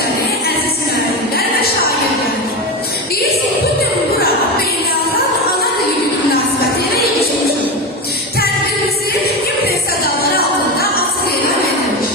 sizleri əziz müəllimlər və şagirdlər. Biz bugün bura beynəlxalq ana dili günü münasibətilə yığışmışıq. Tədbirimizi İMPRES sədaqları altında açıq elan edilmiş.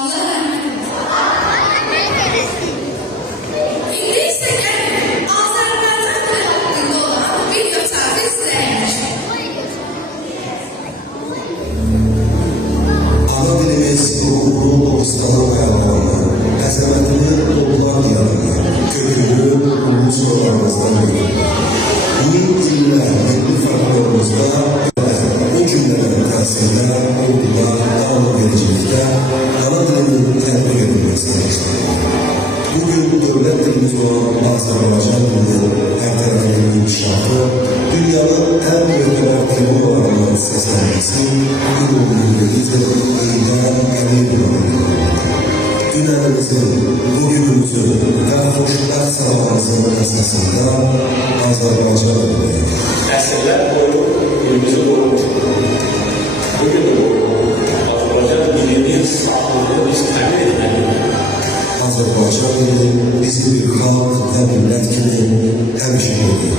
Allah rahmet eylesin. İndi isə gəlin Azərbaycan dili haqqında olan video çarxı izləyək. Ana dilimiz ruhunu, ustalık ayarlarını, əzəmətini doğulan yanını, kökünü ulus yollarımızdan görür. Min illər, milli folklorumuzda o günlərin təsirdə oldular, davam edicilikdə ana dilinin tətbiq edilməsini istiyor. Bugün dövlət dilimiz olan Azərbaycan dilinin hər tərəfli inkişafı, dünyanın ən möhtəbər teorlarından səslənməsi, ümumillidir, eyləm, əmin olmalıdır. Dünəmizin, bugünümüzün və xoşbəxt sağlamızın əsasında Azərbaycan dilidir. Əsrlər boyu dilimizi qoruyur. Bugün de Azərbaycan dilinin sağlığını biz təmin etmeliyiz. Azərbaycan dili bizim bir xalq və millət kimi həmişə olur.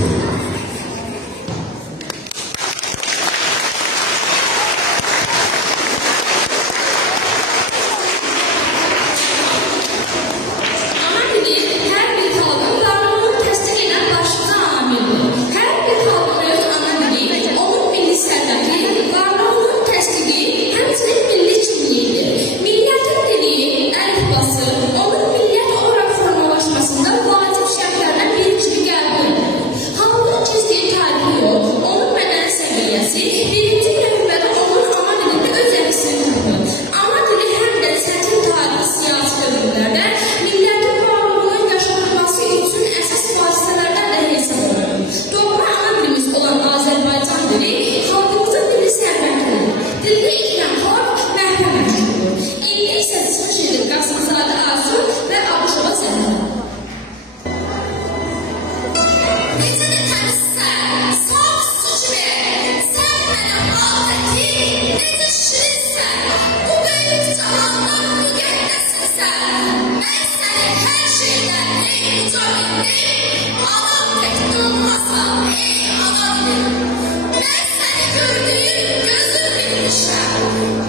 Dildə ikiləm xalq məhkəmə məşğuldur. İndi isə çıxış edib Qasımsarayda Arzu və Abuşova Zəhra. Necə də təmizsən, soğuk su kimi, sən mənim adətim, necə şirinsən, bu böyük cahandan müqəddəsinsən. Mən səni hər şeydən uca bildim, anam tək durmasan, ey ana dilim. Mən səni gördüyüm gözüm bilmişəm,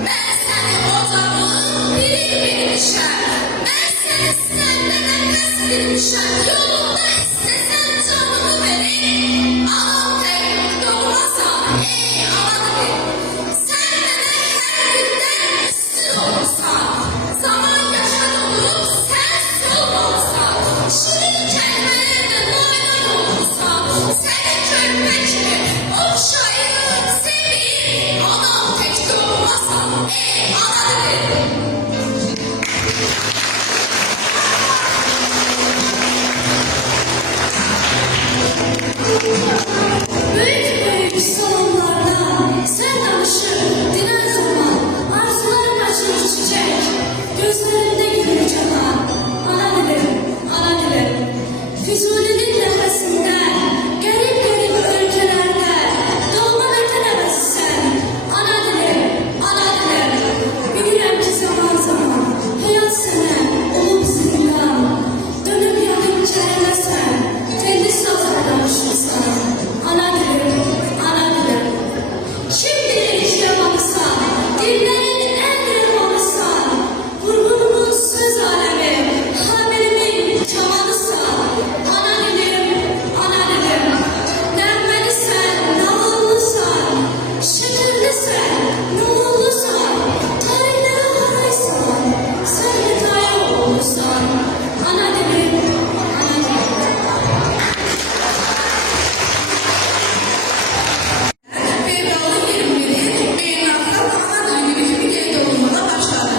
mən səni ocağım bilir bilmişəm, mən səni səndə nəfəs bilmişəm, yolunda istəsən canımı verim, anam tək doğmasan, ey ana dilim. Sən mənə hər gündən üstün olursan, zaman yaşad olub sən solmalısan, şirin kəlmələrlə nalan olursan, səni körpə kimi oxşayıb seveyim, anam tək doğmasan, ey ana dilim. Büyük büyük salonlarda sen danışır dinen zaman arzularım açılır çiçek, gözlerinde gülür canan. Ana dilim, ana dilim. Füzuli'nin nefesinden, garip garip ülkelerde doğma vatan havası sen. Ana dilim, ana dilim. Bilirəm ki zaman zaman hayat sana olup zindan. Dönüp yakıp çelemezsen, telli sazla danışırsan. Ana dilim, ana dilim. Kim bilir ki yapamısan, dillerin en yamanısan. Vurgunumun söz alemi, hamilimin kamanısan. Ana dilim, ana dilim. Nəğməlisən, nağıllısan, şəkillisən, nurlusan. Tarihlərə haraysan, sən hekayə olursan. Ana dilim, ana dilim. Fevralın 21'i Beynəlxalq Ana Dili Günü kimi qeyd olunmağa başladı.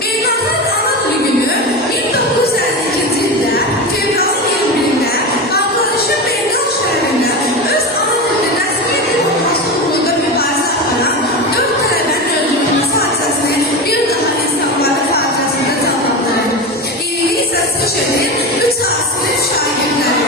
Beynəlxalq Ana Dili Günü 1952-ci ildə fevralın 21-də Bangladesh'in Bengal şəhərində öz ana dilini rəsmi dil olması uğrunda mübarizə aparan 4 tələbənin öldürülməsi hadisəsini bir daha insanları faciəsində canlandırır. İlmi isə çıxış edir 3 asili şagirdləri.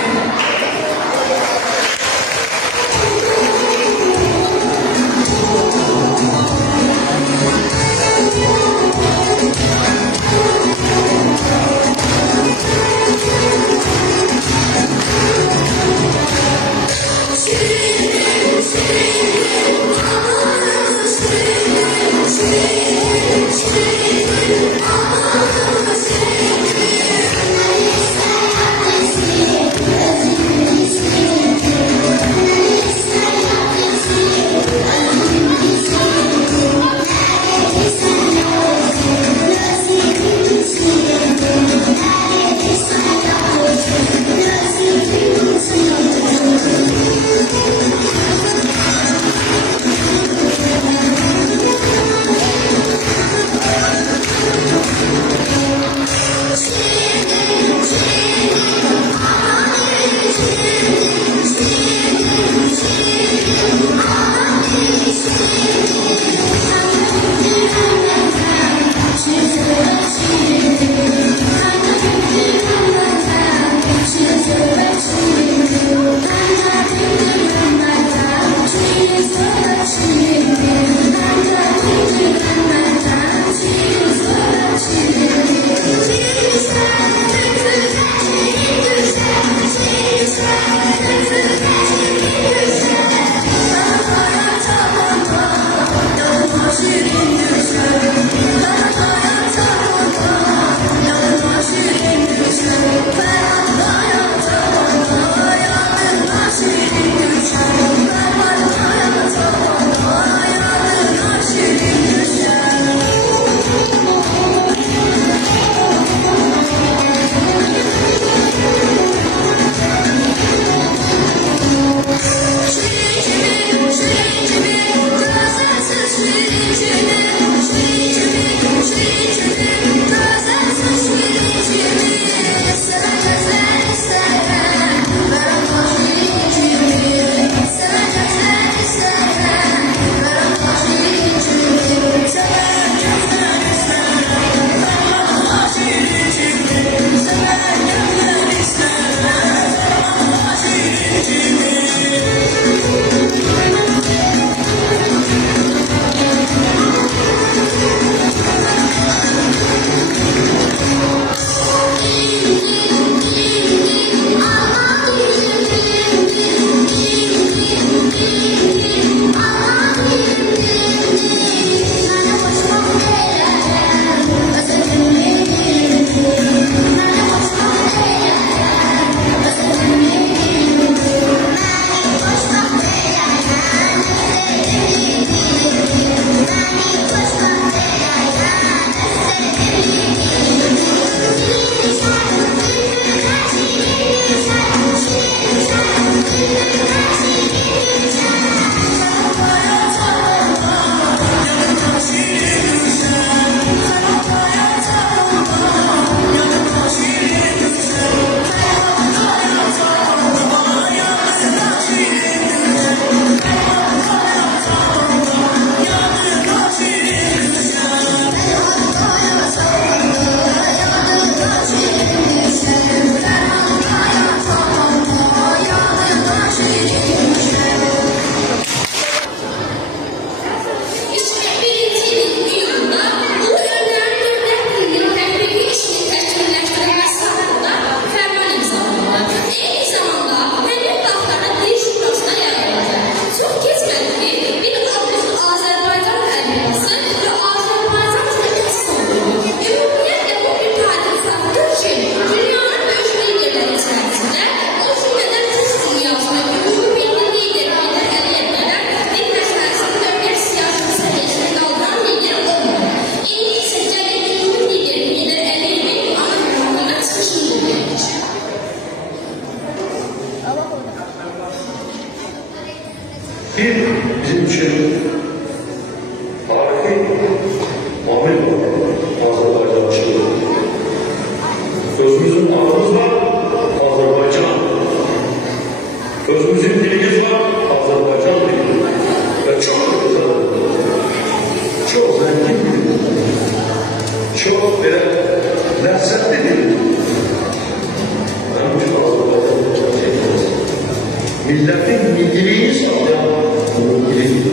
çok zengin bir dil. Çok böyle lezzetli bir dil. Ben çok Azerbaycan'da çekiyorum. Milletin milliliğini sağlayan bu dil.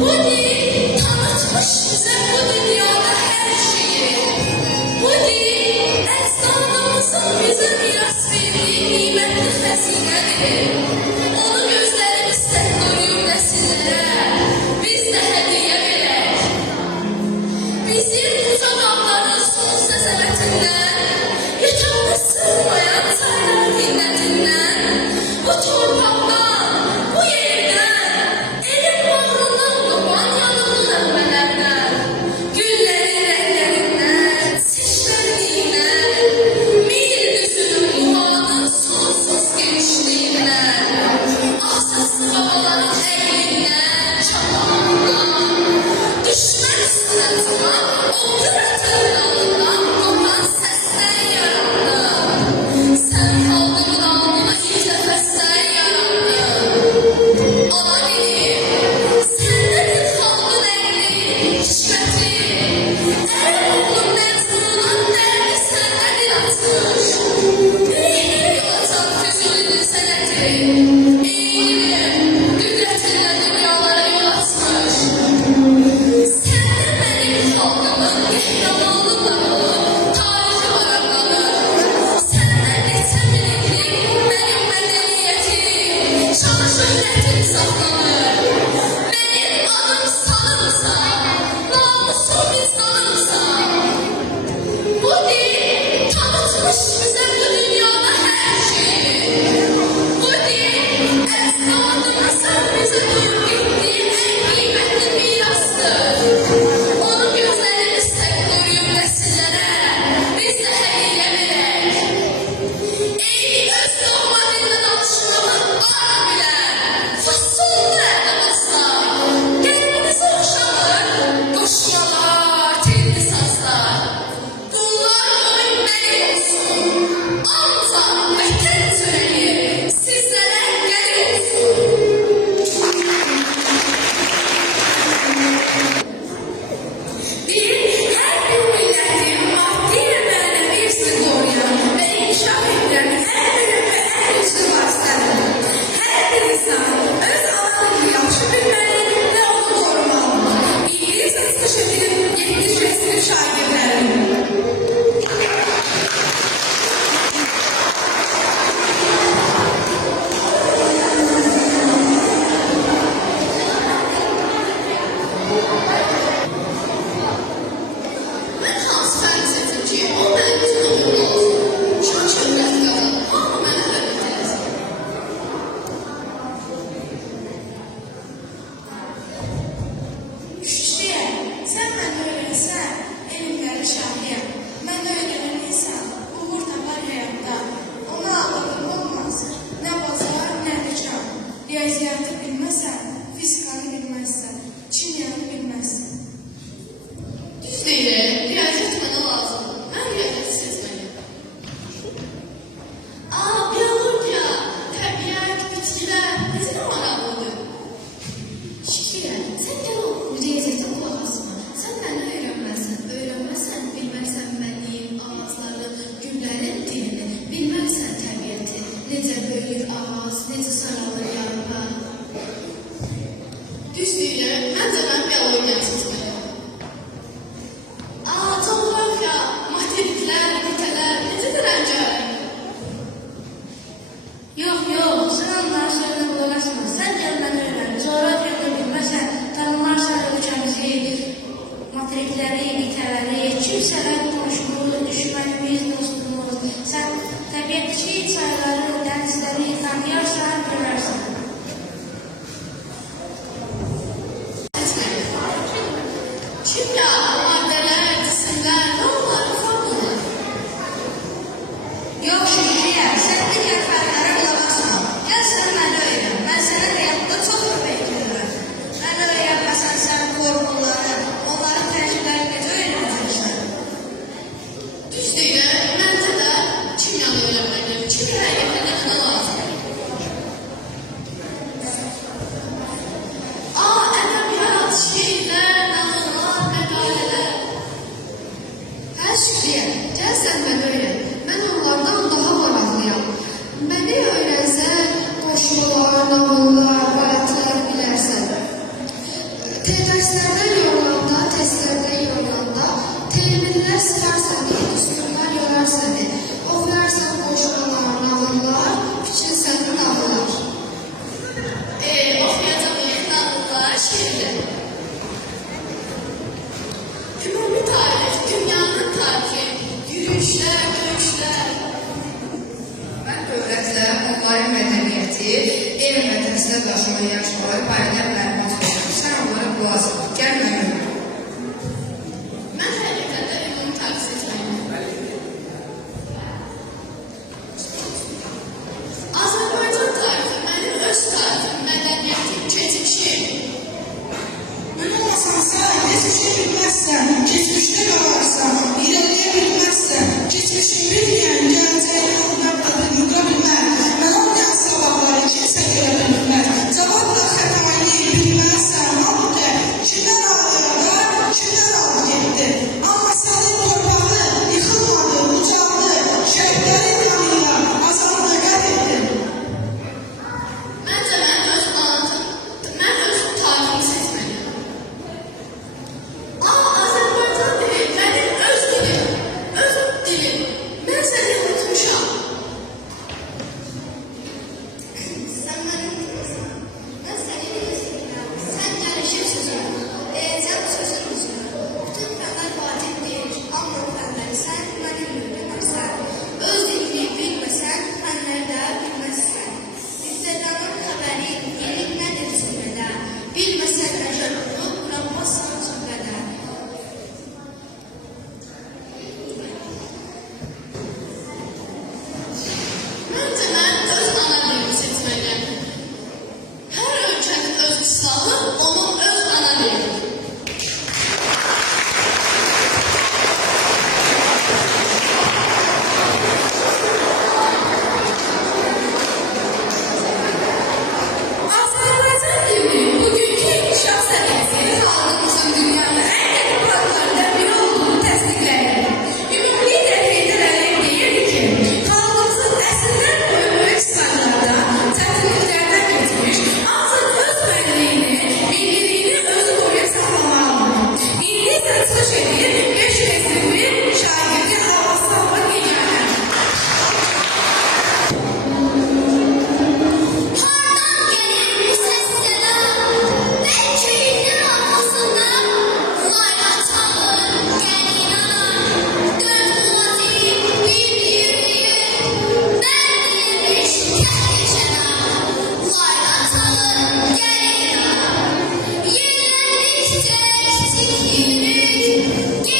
Bu dil tanıtmış bize bu dünyada her şeyi. Bu dil ecdadımızın bize miras verdiği kıymetli xəzinədir. Onu gözlərimiz tək qoruyub nəsillərə, biz də hədiyyə verək. Bizim uca dağların sonsuz əzəmətindən, yatağına sığmayan çaylar minnətindən, bu torpaqdan, bu yerdən, elin bağrından qopan yanıqlı nəğmələrindən, güllərin rənglərindən, çeşmənliyindən, mil düzünün muhanın sonsuz genişliyindən, asaslı babaların əlindən, çapağından, düşmən üstünə tutan operatörlarından qopan səslər yarandı. Sən xalqımın alnını ilk nəfəslər yarandı. Ana dilim, səndə bir xalqın əhli, hikməti, ərəb oğlum nəzmunun dərdi səndədir atmış. Ürəkləri yolacaq füzulinin sənəti, eynilim, qüdrətinlə dünyalara yol açmış. Səndə mənim xalqımın qəhrəmanlıqla dolu tarixi varaqlanır. Səndə neçə minillik mənim mədəniyyətim, şan şöhrətim saxlanır. Mənim adım sanımsa, namusum vicdanımsa. Bu dil tanıtmış bizə bu dünyada hər şeyi. Bu dil əcdadımızın bizə qoyub getdiyi ən qiymətli mirasdır. Onu gözlərimiz tək qoruyub nəsillərə, biz də hədiyyə verək. Ey öz doğma dilində danışmağı ara bilən, fason dərdə baslar, qəlbimizi oxşamır, qoşmalar, telli sazlar. Bunlar boyun mənim olsun, ancaq vətən çörəyi sizlərə gəlir olsun. Dil hər bir millətin maddi və mənəvi irsini qoruyan və inkişaf etdirən ən mühüm və ən güclü vasitədir. Hər bir insan öz ana dilini yaxşı bilməli və onu qorumalıdır. İngilis çıxış edilib 7 resmi şagirdlərim. Mən hansı fərq seçim ki, o mənim üçün uğurlu olsun. Şan şöhrət qazan, hamı mənə hörmət eləsin. Şüşəyə, sən mənim Kimya, maddeler, cisimler, ne onların formülü? Yok Şükrüye, sen digər fərqlərə qulaq asma. Gəl sən məni öyrən. Mən sənə həyatda çox kömək edirəm. Məni öyrənməsən sən formulları, onların tərkiblərini necə öyrənəcəksən? Düzdür, məncə də kimyanı öyrənməliyəm. Çünki həqiqətən də mənə lazımdır. Ədəbiyyat, şeirlər, nağıllar, məqalələr. Hə Şükrüyə, gəl sən məni öyrən. Mən onlardan daha maraqlıyam. Məni öyrənsən, qoşmalar, nağıllar, baletlər bilərsən. Dərslərdə yorulanda, testlərdə yorulanda, terminlər sıxar səni, düsturlar yorar səni. Oxuyarsan qoşmalar, nağıllar, fikrin səni nağıllar. Oxuyacağım nağıllar, şiirdir. Ümumi tarix, dünyanın tarihi, yürüyüşlər, döyüşlər. Mən dövlətlə onların mədəniyyəti, elm və təhsilə daşıma yarışmaları barədə məlumat verirəm. Sən onlara qulaq as. Gəl mənimlə. Mən həqiqətən də ümumi tarix seçməliyəm. Azərbaycan tarixi mənim öz tarixim, mədəniyyətim, keçmişim. Mən olmasansa, geçmişi bilməzsən, geçmişdə qalarsan, irəliyə bilməzsən, geçmişi bilməyən gələcəyini anlada bilməz. Mən olmayan sabahları kimsə görə bilməz. Cavabla xətayını bilməzsən, halbuki kimdən aldı yada, kimdən aldı getdi. Amma sənin torpağı yıxılmadı, ucaldı, şəhidlərin qanıyla azaldı, qət etdi. Məncə mən öz tariximi seçməliyəm. Azərbaycan dili mənim öz dilim, öz dilim. Mən səni unutmuşam. Sən məni unutmuşsan. Mən səni unutmuşam. Sən gəlişib sözüm. Deyəcəm sözün üzünü. Bütün fənlər vacib deyil. Amma fənləri sən mənimlə öyrənərsən. Öz dilini bilməsən, fənləri də bilməzsən. Müstəqanın xəbəri yenilikmədir cümlədə. Bilməsən təşəkkürü, bırakmazsan cümlədə. Məncə mən öz ana dilimi seçməliyəm. Hər ölkənin öz silahı onun öz ana dilidir. Azərbaycan dilinin bugünkü inkişaf səviyyəsi xalqımızın dünyanın ən qədim xalqlarından biri olduğunu təsdiqləyir. Ümumilikdə Heydər Əliyev deyirdi ki, xalqımızın əsrlər boyu böyük sınaqlarda, çətinliklərdən keçmiş, ancaq öz mənliyini, milliliyini özü qoruyub saxlamalıdır. İndi isə çıxış edir 5 meslekli şagirdi Avaslanma Yeganə. Hardan gelir bu ses seda? Ben köyünün arkasında layla çalır gelin ana. Dört kulacıyım bir yürüyüm. Ben bilirmiş tek geçena. Layla çalır gelin ana. Yerlendikçe küçük yürük.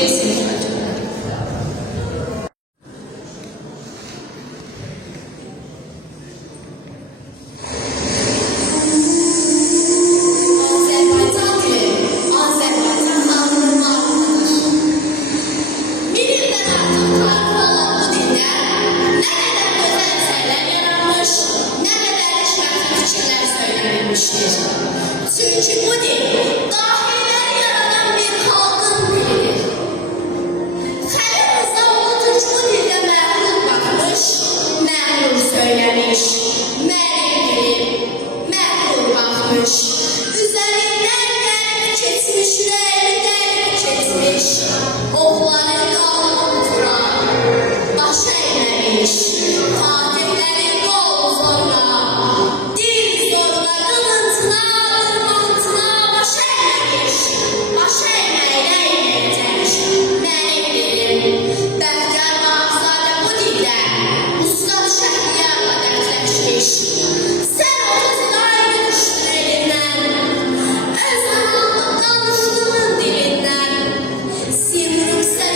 ikinci sinifə. Azərbaycan dili, Azərbaycan xalqının malıdır. Bir ildən artıq tarixi olan bu dildə nə qədər gözəl əsərlər yaranmış, nə qədər işləkli fikirlər söylənilmişdir. Çünki bu dil dahiləri yaradan bir xalqın dilidir. Xəlil Rza Ulutürk bu dildə məhlul baxmış, məhlul söyləmiş, mənim dilim məhlul baxmış. Üzərindən gəlib keçmiş, ürəyini dəlib keçmiş, oğlanı qalıb turan, baş əyməmiş, fatihləri qol zorla, dil zorla, qılıncına, qırmantına baş əyməmiş, baş əyməklə eyləyəcək, mənim dilim. Bəxtiyar Vahabzadə bu dildə Ustad Şəhriyarla dərdləşmiş. Sən 30 il ayrı düşdün elindən, öz analıq danışdığın dilindən. Simruk sən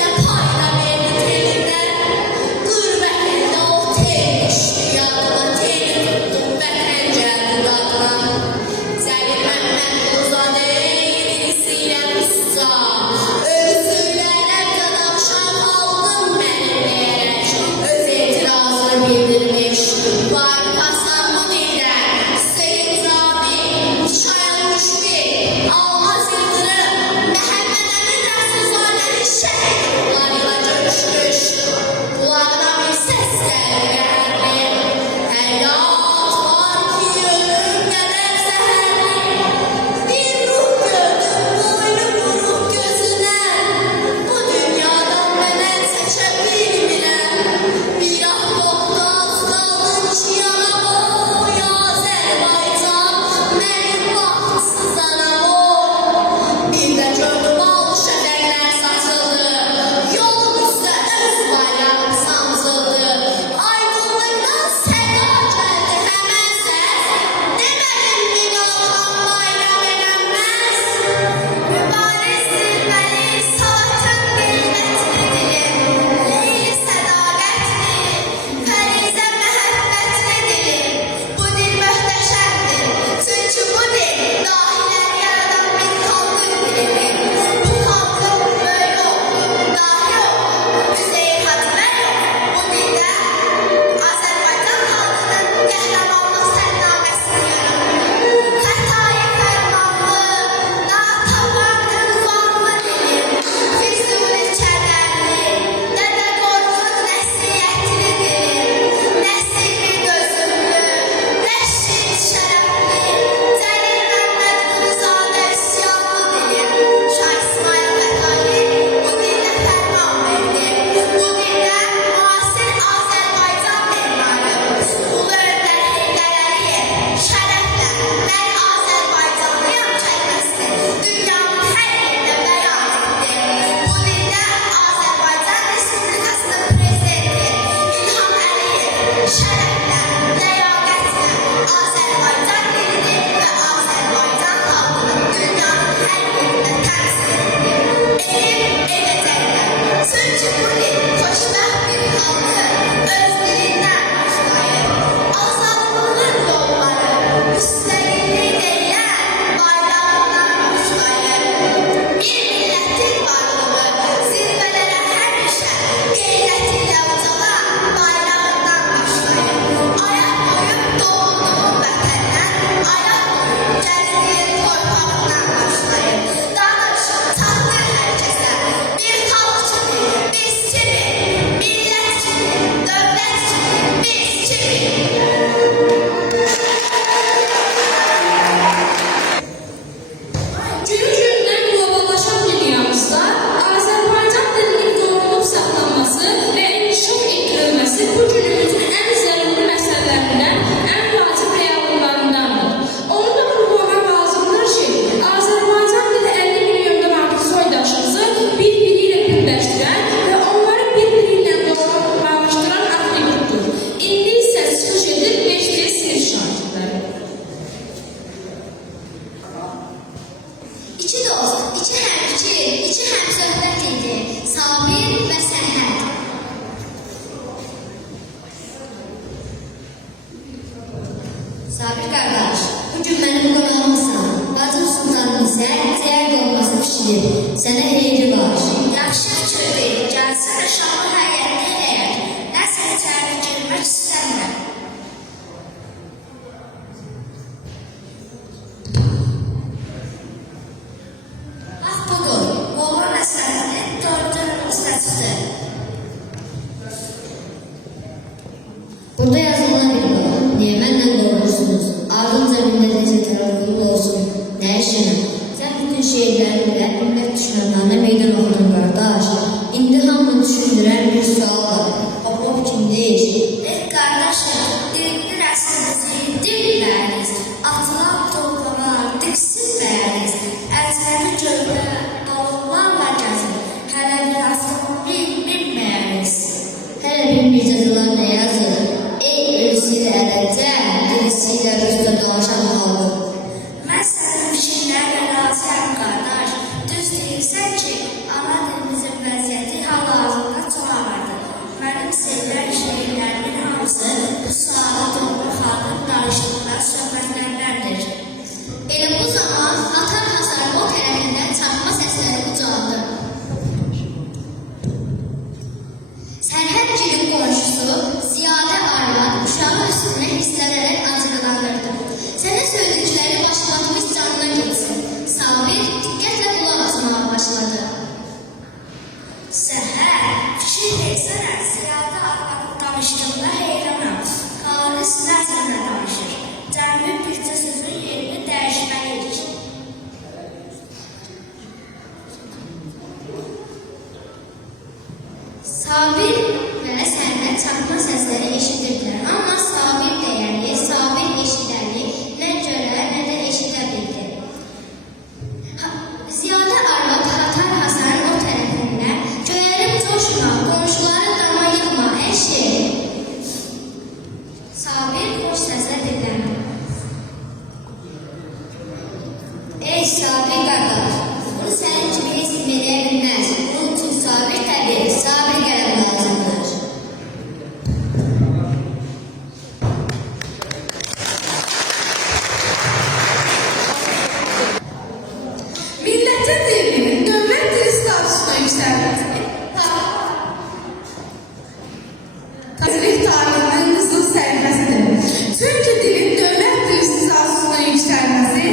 Sənə yeri var. Yaxşı fikirdir, gəlsənə şahı həyətdə eləyək. Nəsə içəri girmək istəmirəm. Bax budur, Molla Nəsrəddin dördüncü səsdir. Burada yazılan bir var. Niyə məndən qorxursunuz? Ardınca millətəcə tərəfində olsun. Nə işinə? Sən bütün şehirlərini ilə millət düşmənlərinə meydan oxudun, qardaş. İndi hamını düşündürən bir sual var. Popov kimdir? Qardaşım, dilini rəsmimizi dinləyiz. Atılan toplalar, diksiz bəyiz. Əcnəbi göldə dağlarla gəzir. Hələ birazını bilməyəriz. Hələ bilməyəcəklər nə yazır? Ey ölüsüyle ələcə, dilisiyle rüzdə dolaşan halım. Mən sənin fikirlərlə razıyam, qardaş. Düz deyirsən ki, ana dilimizin vəziyyəti hal-hazırda çox ağırdır. Mənim sevilən şeirlərimin hamısı bu sualı doğru xalqın danışdıqları söhbətlərdendir. Elə bu zaman Hatar Hasarlı o tərəfindən çarpma səsləri ucaldı. Sərhədgilin qonşusu Ziyadə arvad uşağın üstünə hisslərərək acıqlanırdı. Sənə söyledikləri başlatmış canına geçsin. Sabir diqqətlə qulaq asmağa başladı. Səhər, fikir versənə, Ziyadə arvadın danışdığında heyranam. Qalanı sinəzmlə danışır. Cəmi bircə sözün yerini dəyişməliyik. Sabir və səndən çarpma səsləri eşidirdilər. Amma Sabir deyəndi, Sabir eşidəli, nə görə, nə də eşidə bildi. Ziyadə arvad Hatar Hasanın o tərəfində göyərib coşma, qonşuları dama yıxma, əşi. Sabir xoş səslə dinləndi. Ey Sabir qardaş, bunu sənin kimi heç kim eləyə bilməz. Bunun üçün Sabir təbii, Sabir qələm lazımdır. Millətin dilinin dövlət dili statusuna yükselmesi, tazlik tarihinin hızlı sərfəsidir. Çünkü dilin dövlət dili statusuna yükselmesi,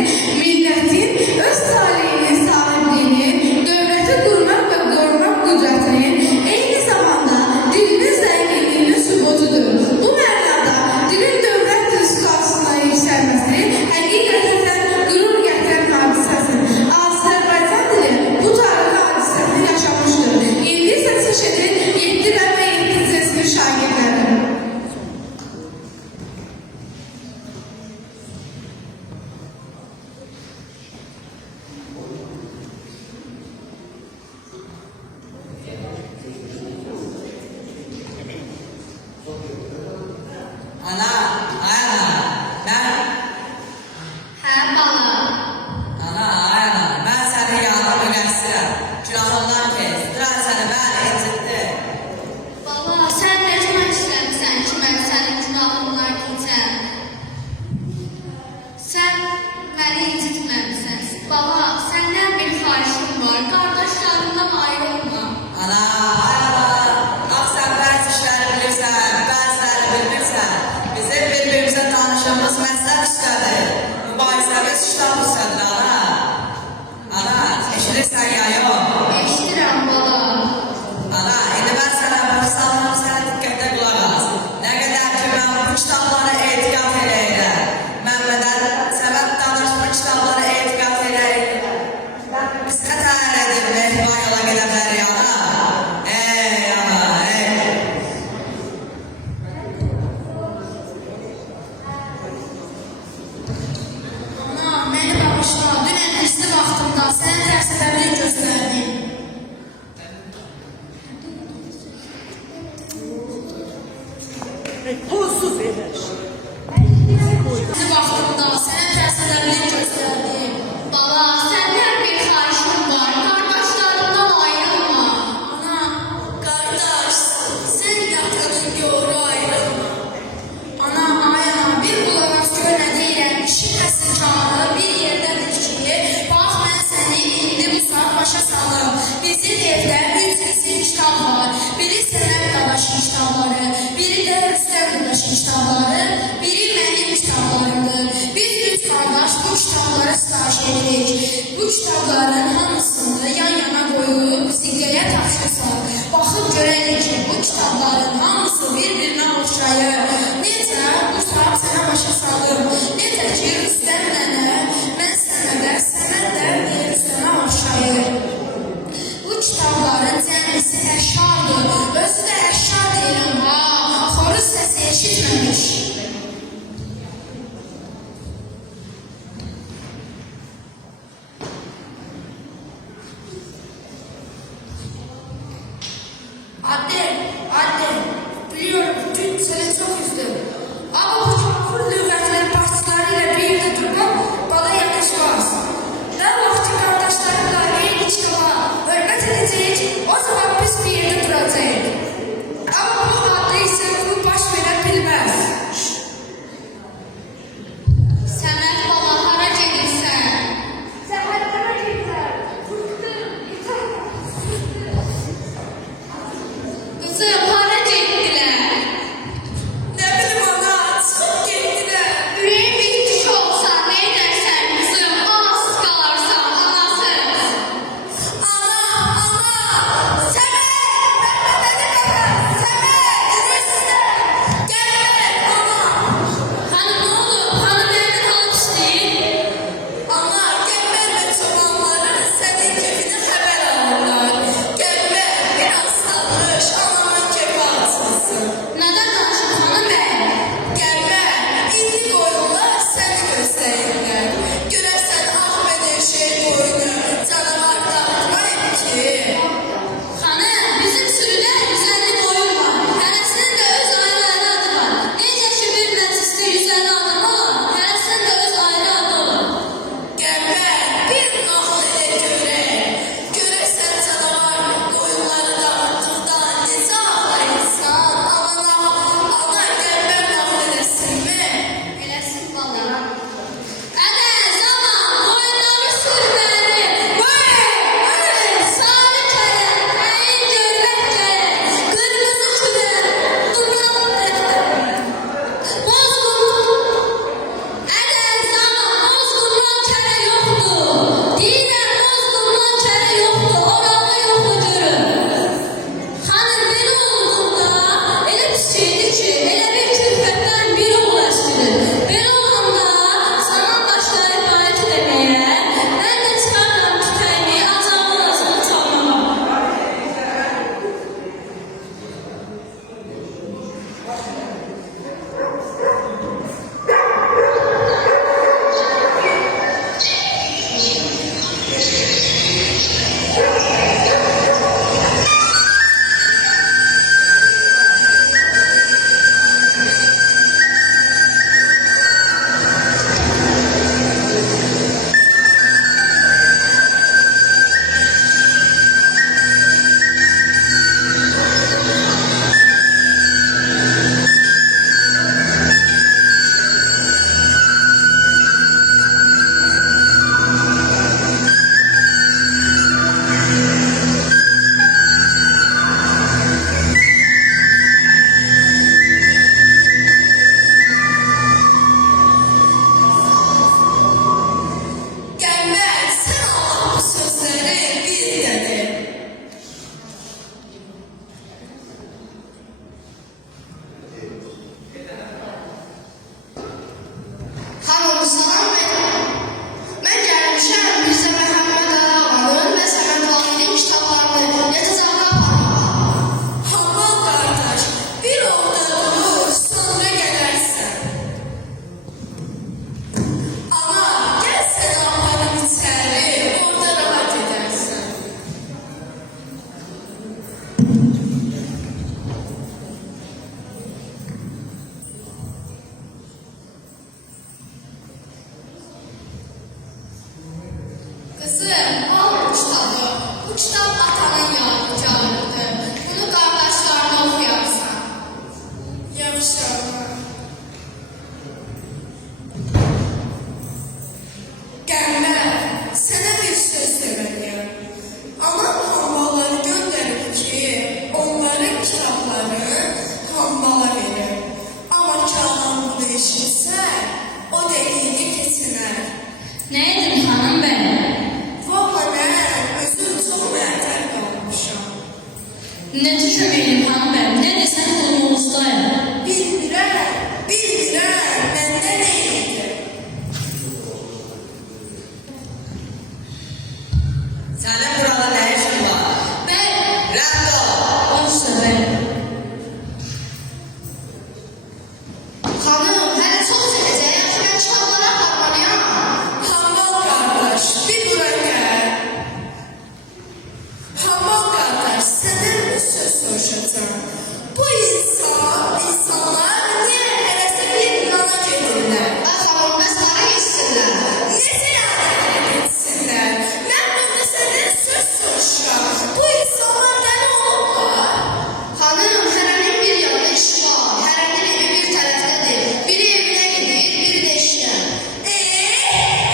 milletin öz talihinin sahibliğini, devleti kurmak ve korumak kudretini, eyni zamanda dilinin zenginliğinin sübutudur. Bu mənada dilin dövlət dili statusuna yükselmesi, həqiqətən qürur gətirən hadisəsi. Azərbaycan dili bu tarih hadisəsini yaşamışdır. İndi isə seçilin 7 və 7 sesli şagirdləri. Ana, ay ana, ben, Hə, bala. ana, ay ana, ben seni yanıma müqəssirəm. Günahımdan tez, duran səni mən incitdi. Baba, sən nə günah işləmişsən ki, mən sənin günahından keçəm? Sən məni incitməmisən. Baba, səndən bir xahişim var. Qardaşlarından ayrılma. Ana, ay ana, bax sən bəzi işləri bilirsən, bəziləri bilmirsən. Bizim bir-birimizə danışığımız məsləhət işlədir. Mübahisəmiz iştah üstədir, ana. Ana, eşidirsən ya yox? Eşidirəm, baba. Ana, indi mən sənə baxsam, sənə diqqətlə qulaq as. Nə qədər ki, mən bu kitablara etiqat eləyirəm. Məmmədən səbəb danış bu kitablara etiqat eləyirəm. Biz xətər edib mehriban yola gedə bilərik, ana. Ey, ana, ey. Ana, məni bağışla. Dünən hırslı vaxtımda sənə tərs səbəbini göstərdim. Pulsuz verir. Hırslı vaxtımda sənə tərs səbəbini göstərdim. Baba, səndən bir xahişim var. Qardaşlarından ayrılma. Ana, qardaş, sən yatırın gör ayrılma. Ana, ay ana, bir qulaq as gör nə deyirəm. Kişi həsrkarı bir yerdədir ki, bax mən səni indi bu saat başa salım. kitab var. Biri Səməd Dadaşın kitabları, biri də Rüstəm Dadaşın kitabları, biri mənim kitablarımdır. Biz üç qardaş bu kitabları sitayiş edirik. Bu kitabların hamısını yan-yana qoyub Siqəyə tapşırsaq, baxıb görərik ki, bu kitabların hamısı bir-birinə oxşayır. Necə bu saat sənə başa salım, necə ki Rüstəm nənə, mən Səmədə, Səməd də Rüstəmə oxşayır. Bu kitabların cəmisi əşardır, özü də əşar deyirəm ha, xoruz səsi eşitməmiş. Anne, biliyorum dün seni çok üzdüm. Ama bu kafir lügatların başçılarıyla bir yerde durmak bana yakışmaz. Ben vakti kardeşlerimle bir içtima hürmet edecek, o zaman biz bir yerde duracağız. Ama bu adlı ise bunu baş verebilmez. Səməd baba, hara gedirsən? Seferlere gider. Qızım, hara getdilər? Ne bileyim ana, çıkıp gittiler. Ürəyin bir tuş olsa, nə edərsən qızım? Anasız qalarsan, anasız. Ana, Ne düşünmeyeyim hanım ben, ne desem olma ustayım. Bilmirəm, məndə neydi? Senin burada ne işin var? Ben, Rədd ol. olsa ben. Xanım, hələ çox çəkəcək, yaxşı mən kitablara aparmalıyam. Hamal qardaş, bir bura gəl. Hamal qardaş, səndən bir söz soruşacağım. Bu insanlar niyə hərəsə bir yana gedirlər? Ay xanım, bəs hara getsinlər? Mesela etsinlər. Mən burada səndən söz soruşuram. Bu insanlar nə olurlar? Xanım, hərənin bir yanında işi var. Hərənin evi bir tərəfdədir. Biri evinə gedir, biri də işinə.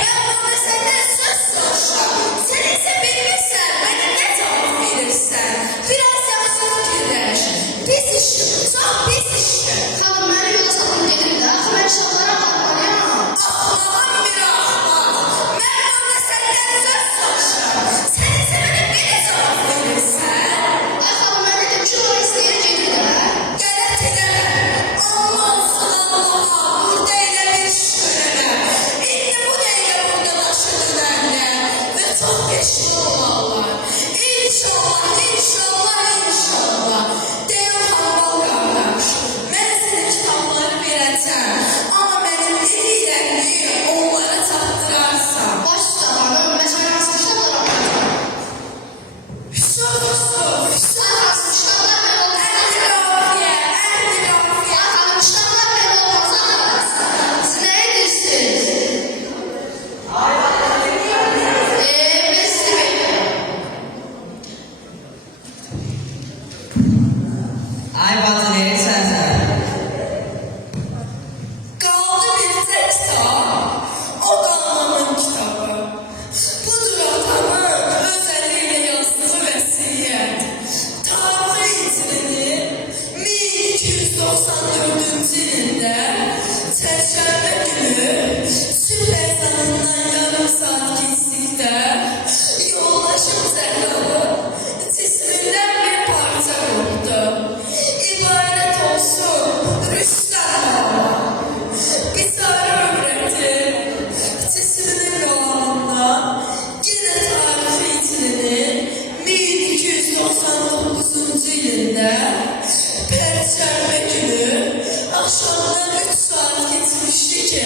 Ben burada səndən söz soruşuram. Sən isə bilmirsən, mənə nə cavab verirsən? Biraz yaxşı fikirləş. Pis işdir, çox pis işdir. Xanım, məni yola salın gedim də, axı mən kitablara aparmalıyam. Axmağın bir axmaq. Mən burada səndən söz soruşuram. Sən isə mənə belə cavab verirsən? Ay xanım, mən dedim ki, o istəyir gedir də. Qələt eləmə. Allah olsun Allaha. Burada elə bir iş görərəm. İndi bu dəqiqə burada daşı dönərlər. Və çox peşin olmalılar. İnşallah, inşallah, inşallah. Deyəm Hamal qardaş. Mən sənə kitabları verəcəm. Amma mənim dediklərimi onlara çatdırarsan. Baş üstə xanım, bəs mən hansı kitablara aparacam? Hüsuf, Hüsuf, Hüsuf. Ay hansı kitablar mən olmazsa? Əhli qafiyə, əhli qafiyə. Ay xanım, kitablar mən olmazsa? Siz nə edirsiniz? Biz sizi bekliyorum. Ay bacı neyirsən sən? Qaldı bir tek kitab, o qalmanın kitabı. Budur atamın özəlliyle yazdığı vəsiyyət. Tarixi itilini 1294-cü ilində çərşənbə günü sübh ezanından yarım saat keçdikdə yoldaşım Zəhranın cismindən bir parça qopdu. İbarət olsun Rüstəm baba. Bizarı övrəti cisminin qalanından yenə tarixi itilinin 1299-cu ilində Pərşənbə günü axşamdan 3 saat keçmişdi ki,